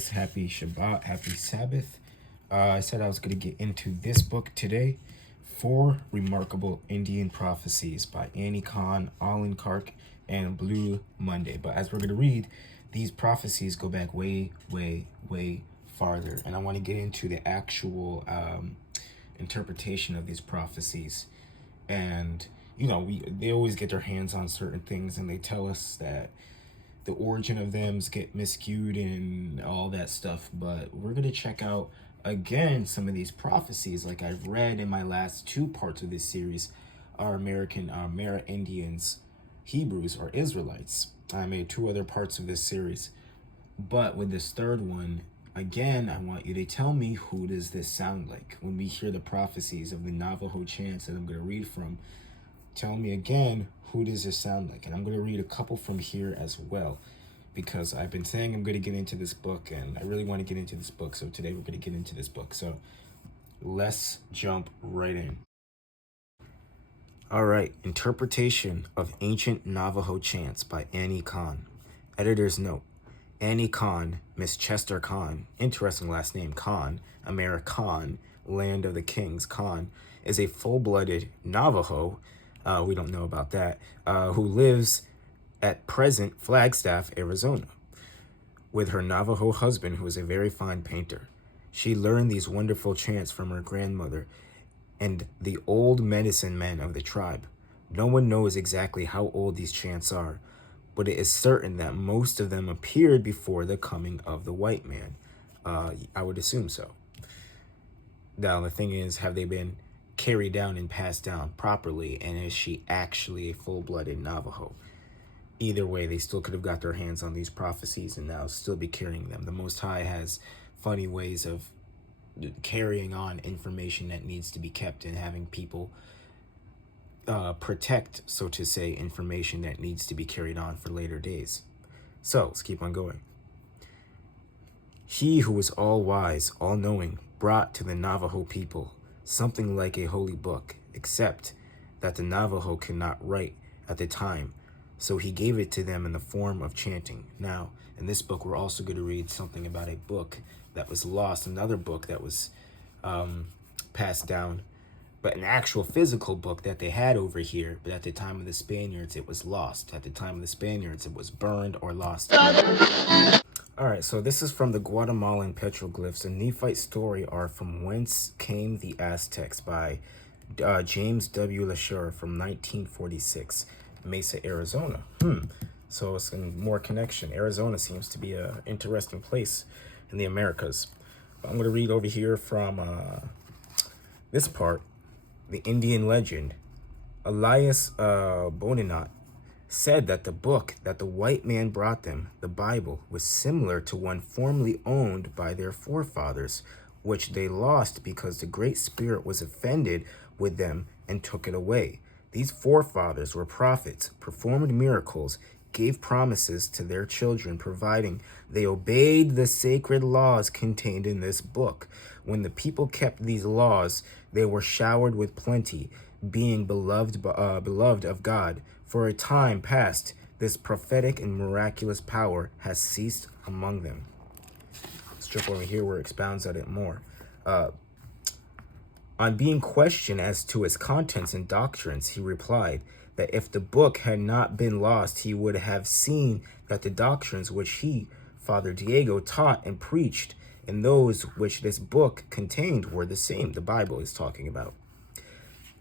guys, happy Shabbat, happy Sabbath. I said I was going to get into this book today, Four Remarkable Indian Prophecies by Annie Khan, Alan Kark, and Blue Monday. But as we're going to read, these prophecies go back way, way, way farther. And I want to get into the actual interpretation of these prophecies. And, you know, they always get their hands on certain things, and they tell us that the origin of them get miscued and all that stuff. But we're going to check out again some of these prophecies like I've read in my last two parts of this series are American Mara Indians, Hebrews, or Israelites. I made two other parts of this series, but with this third one, again, I want you to tell me, who does this sound like when we hear the prophecies of the Navajo chants that I'm going to read from? Tell me again, who does this sound like? And I'm going to read a couple from here as well, because I've been saying I'm going to get into this book, and I really want to get into this book. So today we're going to get into this book. So let's jump right in. All right, Interpretation of Ancient Navajo Chants by Annie Khan. Editor's note: Annie Khan, Miss Chester Khan, interesting last name, Khan, American, land of the kings, Khan, is a full-blooded Navajo, we don't know about that, who lives at present Flagstaff, Arizona, with her Navajo husband, who is a very fine painter. She learned these wonderful chants from her grandmother and the old medicine men of the tribe. No one knows exactly how old these chants are, but it is certain that most of them appeared before the coming of the white man. I would assume so. Now, the thing is, have they been carried down and passed down properly, and is she actually a full-blooded Navajo? Either way, they still could have got their hands on these prophecies and now still be carrying them. The Most High has funny ways of carrying on information that needs to be kept and having people protect, so to say, information that needs to be carried on for later days. So let's keep on going. He who is all-wise, all-knowing, brought to the Navajo people something like a holy book, except that the Navajo could not write at the time, so he gave it to them in the form of chanting. Now, in this book, we're also going to read something about a book that was lost, another book that was passed down, but an actual physical book that they had over here, but at the time of the Spaniards, it was lost. At the time of the Spaniards, it was burned or lost. All right, so this is from the Guatemalan petroglyphs. The Neophyte story are From Whence Came the Aztecs by James W. LaSure from 1946, Mesa, Arizona. So it's more connection. Arizona seems to be an interesting place in the Americas. I'm going to read over here from this part. The Indian legend. Elias Boninot said that the book that the white man brought them, the Bible, was similar to one formerly owned by their forefathers, which they lost because the Great Spirit was offended with them and took it away. These forefathers were prophets, performed miracles, gave promises to their children, providing they obeyed the sacred laws contained in this book. When the people kept these laws, they were showered with plenty, being beloved of God. For a time past, this prophetic and miraculous power has ceased among them. Let's jump over here where it expounds on it more. On being questioned as to its contents and doctrines, he replied that if the book had not been lost, he would have seen that the doctrines which he, Father Diego, taught and preached, and those which this book contained were the same. The Bible is talking about.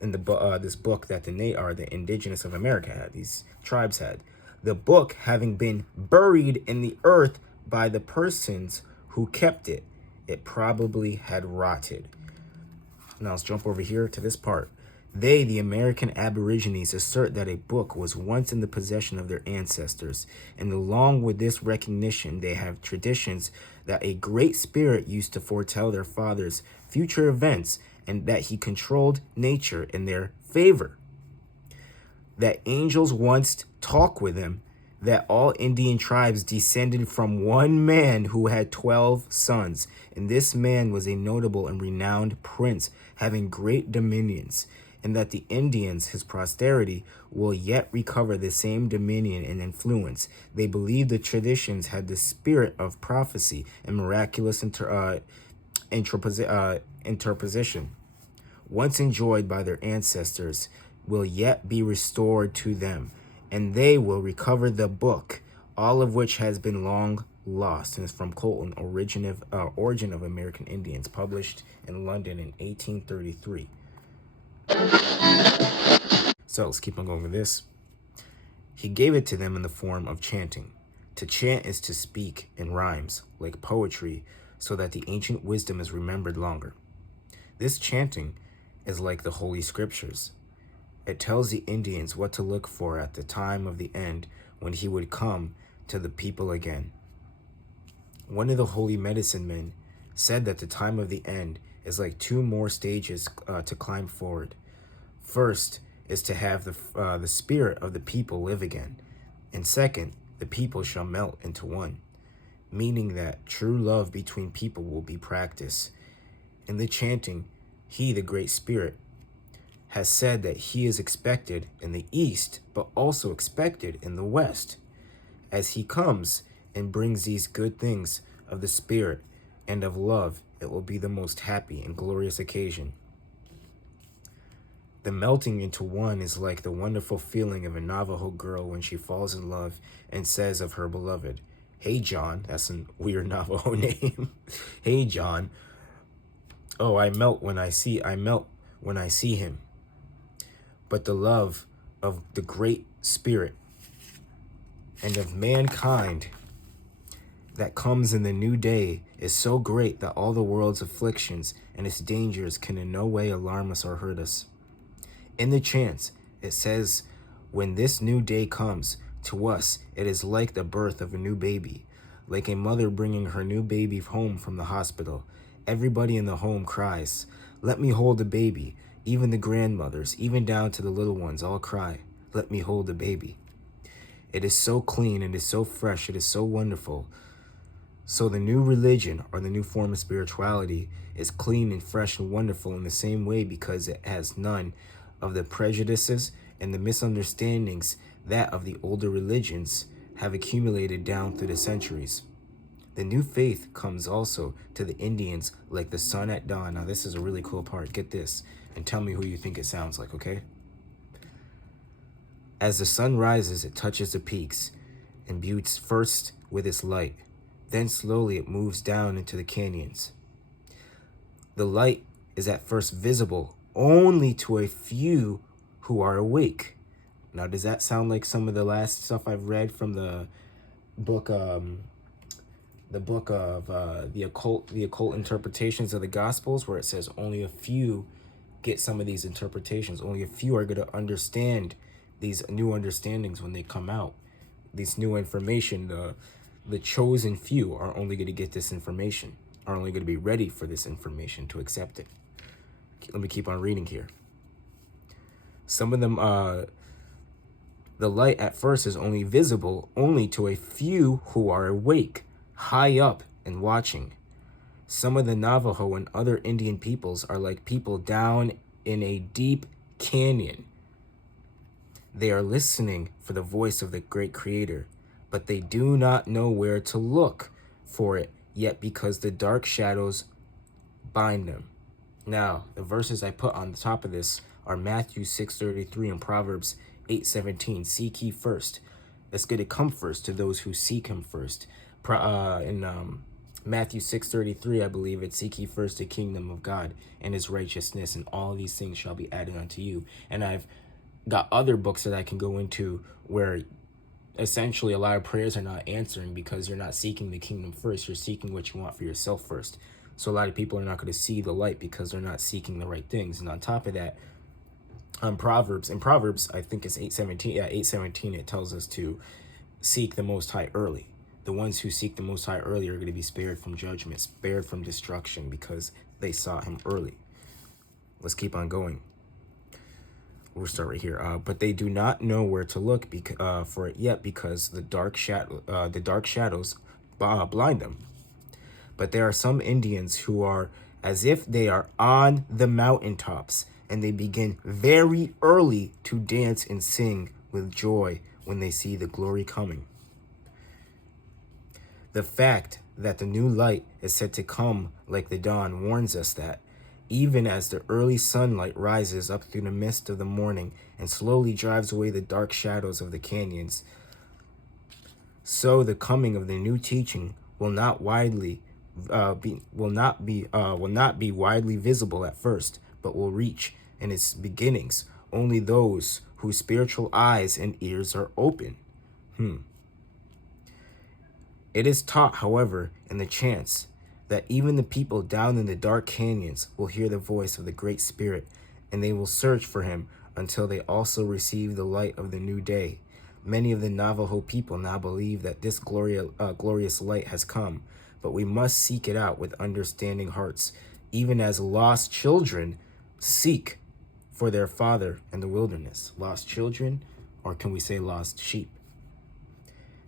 In this book that the indigenous of America had, these tribes had. The book having been buried in the earth by the persons who kept it, it probably had rotted. Now let's jump over here to this part. They, the American Aborigines, assert that a book was once in the possession of their ancestors, and along with this recognition, they have traditions that a great spirit used to foretell their fathers' future events, and that he controlled nature in their favor. That angels once talked with him, that all Indian tribes descended from one man who had 12 sons, and this man was a notable and renowned prince, having great dominions. and that the Indians, his posterity, will yet recover the same dominion and influence. They believe the traditions had the spirit of prophecy and miraculous interposition, once enjoyed by their ancestors, will yet be restored to them, and they will recover the book, all of which has been long lost. And it's from Colton, Origin of American Indians, published in London in 1833. So let's keep on going with this. He gave it to them in the form of chanting. To chant is to speak in rhymes, like poetry, so that the ancient wisdom is remembered longer. This chanting is like the Holy Scriptures. It tells the Indians what to look for at the time of the end, when he would come to the people again. One of the holy medicine men said that the time of the end is like two more stages to climb forward. First is to have the spirit of the people live again, and second, the people shall melt into one, meaning that true love between people will be practiced. In the chanting, he, the Great Spirit, has said that he is expected in the east, but also expected in the west. As he comes and brings these good things of the Spirit and of love, it will be the most happy and glorious occasion. The melting into one is like the wonderful feeling of a Navajo girl when she falls in love and says of her beloved, "Hey, John," that's a weird Navajo name. "Hey, John. Oh, I melt when I see him." But the love of the Great Spirit and of mankind that comes in the new day is so great that all the world's afflictions and its dangers can in no way alarm us or hurt us. In the chants, it says, when this new day comes, to us it is like the birth of a new baby, like a mother bringing her new baby home from the hospital. Everybody in the home cries, "Let me hold the baby." Even the grandmothers, even down to the little ones, all cry, "Let me hold the baby." It is so clean, it is so fresh, it is so wonderful. So the new religion, or the new form of spirituality, is clean and fresh and wonderful in the same way, because it has none of the prejudices and the misunderstandings that of the older religions have accumulated down through the centuries. The new faith comes also to the Indians like the sun at dawn. Now this is a really cool part. Get this and tell me who you think it sounds like, okay? As the sun rises, it touches the peaks, imbues first with its light. Then slowly it moves down into the canyons. The light is at first visible only to a few who are awake. Now, does that sound like some of the last stuff I've read from the book of the occult interpretations of the Gospels, where it says only a few get some of these interpretations. Only a few are going to understand these new understandings when they come out. This new information, the chosen few are only going to get this information, are only going to be ready for this information to accept it. Let me keep on reading here. Some of them, the light at first is only visible only to a few who are awake, high up and watching. Some of the Navajo and other Indian peoples are like people down in a deep canyon. They are listening for the voice of the great Creator, but they do not know where to look for it yet, because the dark shadows bind them. Now, the verses I put on the top of this are Matthew 6:33 and Proverbs 8:17. Seek ye first. It's going to come first to those who seek him first. In Matthew 6:33, I believe it's, seek ye first the kingdom of God and his righteousness, and all these things shall be added unto you. And I've got other books that I can go into where essentially a lot of prayers are not answering because you're not seeking the kingdom first. You're seeking what you want for yourself first. So a lot of people are not going to see the light because they're not seeking the right things. And on top of that, in Proverbs, I think it's 8:17. Yeah, 8:17, it tells us to seek the Most High early. The ones who seek the Most High early are going to be spared from judgment, spared from destruction, because they sought him early. Let's keep on going. We'll start right here. But they do not know where to look for it yet, because the dark shadows blind them. But there are some Indians who are as if they are on the mountaintops, and they begin very early to dance and sing with joy when they see the glory coming. The fact that the new light is said to come like the dawn warns us that, even as the early sunlight rises up through the mist of the morning and slowly drives away the dark shadows of the canyons, so the coming of the new teaching will not be widely visible at first, but will reach in its beginnings only those whose spiritual eyes and ears are open. It is taught, however, in the chants that even the people down in the dark canyons will hear the voice of the Great Spirit, and they will search for him until they also receive the light of the new day. Many of the Navajo people now believe that this glorious light has come, but we must seek it out with understanding hearts, even as lost children seek for their father in the wilderness. Lost children, or can we say lost sheep?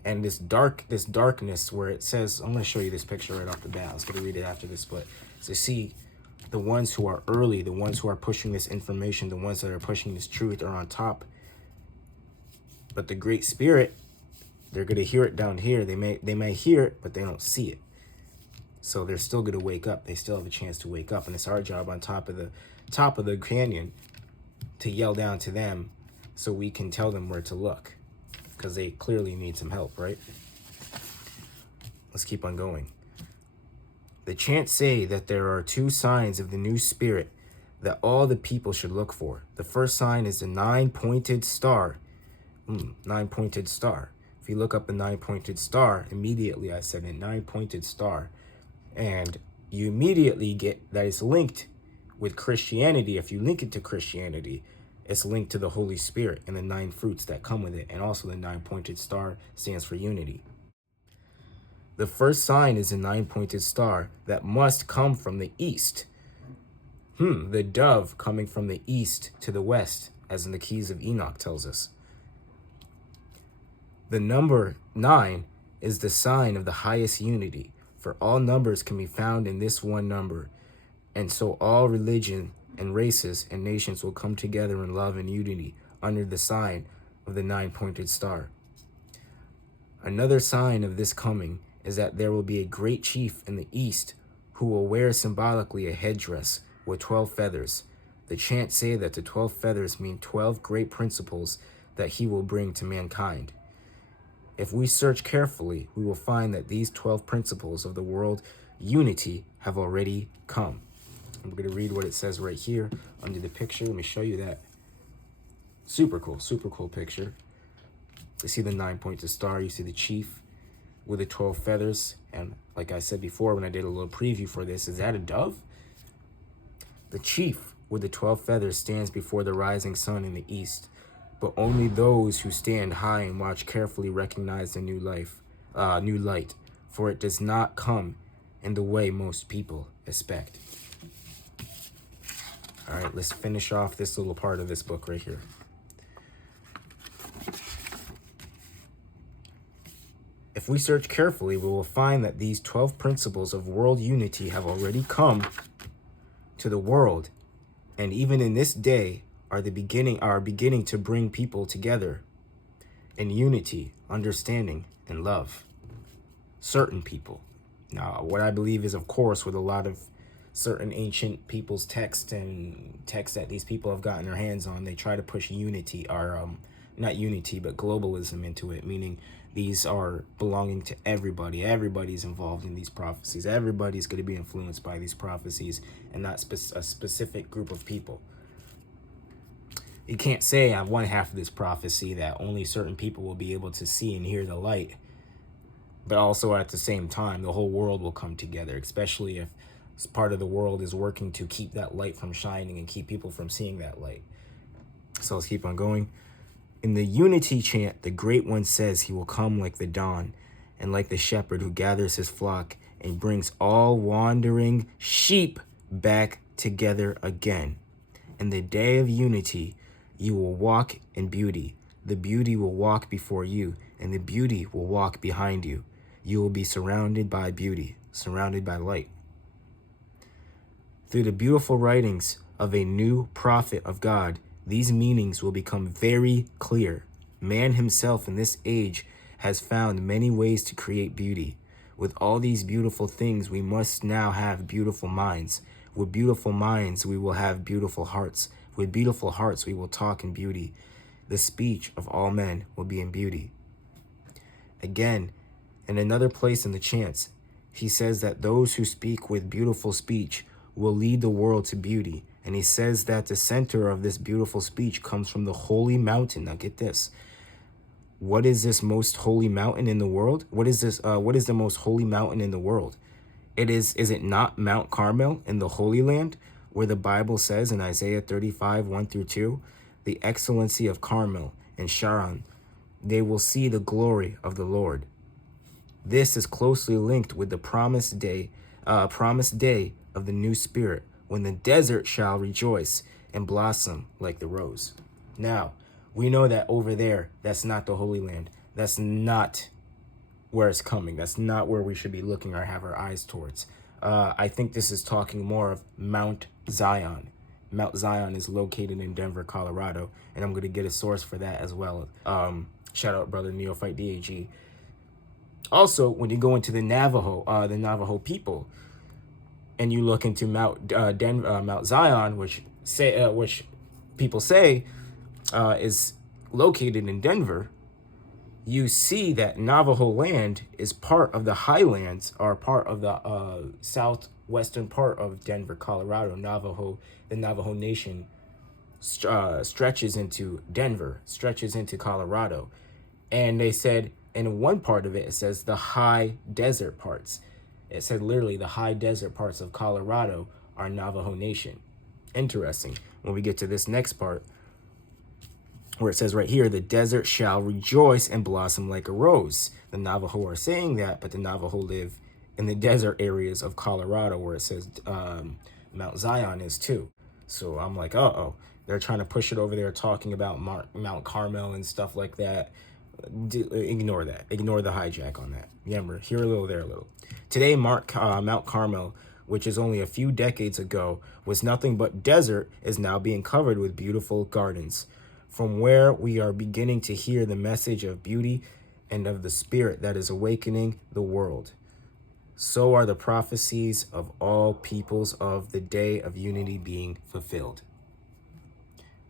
And this darkness where it says, I'm going to show you this picture right off the bat. I was going to read it after this, but to see the ones who are early, the ones who are pushing this information, the ones that are pushing this truth are on top. But the Great Spirit, they're going to hear it down here. They may hear it, but they don't see it. So they're still going to wake up. They still have a chance to wake up. And it's our job on top of the canyon to yell down to them so we can tell them where to look, because they clearly need some help, right? Let's keep on going. The chants say that there are 2 signs of the new spirit that all the people should look for. The first sign is the 9-pointed star. 9-pointed star. If you look up the 9-pointed star, immediately I said a 9-pointed star. And you immediately get that it's linked with Christianity. If you link it to Christianity, it's linked to the Holy Spirit and the 9 fruits that come with it. And also the 9-pointed star stands for unity. The first sign is a 9-pointed star that must come from the east. The dove coming from the east to the west, as in the Keys of Enoch tells us. The number 9 is the sign of the highest unity, for all numbers can be found in this one number. And so all religion and races and nations will come together in love and unity under the sign of the 9-pointed star. Another sign of this coming is that there will be a great chief in the east who will wear symbolically a headdress with 12 feathers. The chants say that the 12 feathers mean 12 great principles that he will bring to mankind. If we search carefully, we will find that these 12 principles of the world unity have already come. I'm going to read what it says right here under the picture. Let me show you that. Super cool picture. You see the 9-pointed star. You see the chief with the 12 feathers. And like I said before, when I did a little preview for this, is that a dove? The chief with the 12 feathers stands before the rising sun in the east. But only those who stand high and watch carefully recognize the new light, for it does not come in the way most people expect. All right, let's finish off this little part of this book right here. If we search carefully, we will find that these 12 principles of world unity have already come to the world, and even in this day are beginning to bring people together in unity, understanding, and love. Certain people. Now, what I believe is, of course, with a lot of certain ancient people's texts and texts that these people have gotten their hands on, they try to push unity, or not unity, but globalism into it, meaning these are belonging to everybody. Everybody's involved in these prophecies. Everybody's going to be influenced by these prophecies, and not a specific group of people. You can't say on one half of this prophecy that only certain people will be able to see and hear the light, but also at the same time, the whole world will come together, especially if part of the world is working to keep that light from shining and keep people from seeing that light. So let's keep on going. In the unity chant, the Great One says he will come like the dawn, and like the shepherd who gathers his flock and brings all wandering sheep back together again. In the day of unity, you will walk in beauty. The beauty will walk before you, and the beauty will walk behind you. You will be surrounded by beauty, surrounded by light. Through the beautiful writings of a new prophet of God, these meanings will become very clear. Man himself in this age has found many ways to create beauty. With all these beautiful things, we must now have beautiful minds. With beautiful minds, we will have beautiful hearts. With beautiful hearts, we will talk in beauty. The speech of all men will be in beauty. Again, in another place in the chants, he says that those who speak with beautiful speech will lead the world to beauty. And he says that the center of this beautiful speech comes from the holy mountain. Now get this. What is this most holy mountain in the world? What is the most holy mountain in the world? Is it not Mount Carmel in the Holy Land, where the Bible says in Isaiah 35, 1-2, the excellency of Carmel and Sharon, they will see the glory of the Lord. This is closely linked with the promised day of the new spirit, when the desert shall rejoice and blossom like the rose. Now, we know that over there, that's not the Holy Land. That's not where it's coming. That's not where we should be looking or have our eyes towards. I think this is talking more of Mount Zion. Mount Zion is located in Denver, Colorado, and I'm going to get a source for that as well. Shout out, brother Neophyte DAG. Also, when you go into the Navajo people, and you look into Mount Zion, which people say is located in Denver, you see that Navajo land is part of the highlands, or part of the southwestern part of Denver, Colorado. The Navajo Nation stretches into Denver, stretches into Colorado. And they said, in one part of it, it says the high desert parts. It said literally the high desert parts of Colorado are Navajo Nation. Interesting. When we get to this next part, where it says right here, the desert shall rejoice and blossom like a rose. The Navajo are saying that, but the Navajo live in the desert areas of Colorado, where it says Mount Zion is too. So I'm like, uh-oh, they're trying to push it over there, talking about Mount Carmel and stuff like that. Ignore that. Ignore the hijack on that. Remember, here a little, there a little. Today, Mount Carmel, which is only a few decades ago, was nothing but desert, is now being covered with beautiful gardens, from where we are beginning to hear the message of beauty and of the spirit that is awakening the world. So are the prophecies of all peoples of the day of unity being fulfilled.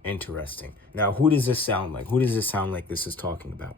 Interesting. Now, who does this sound like? Who does this sound like this is talking about?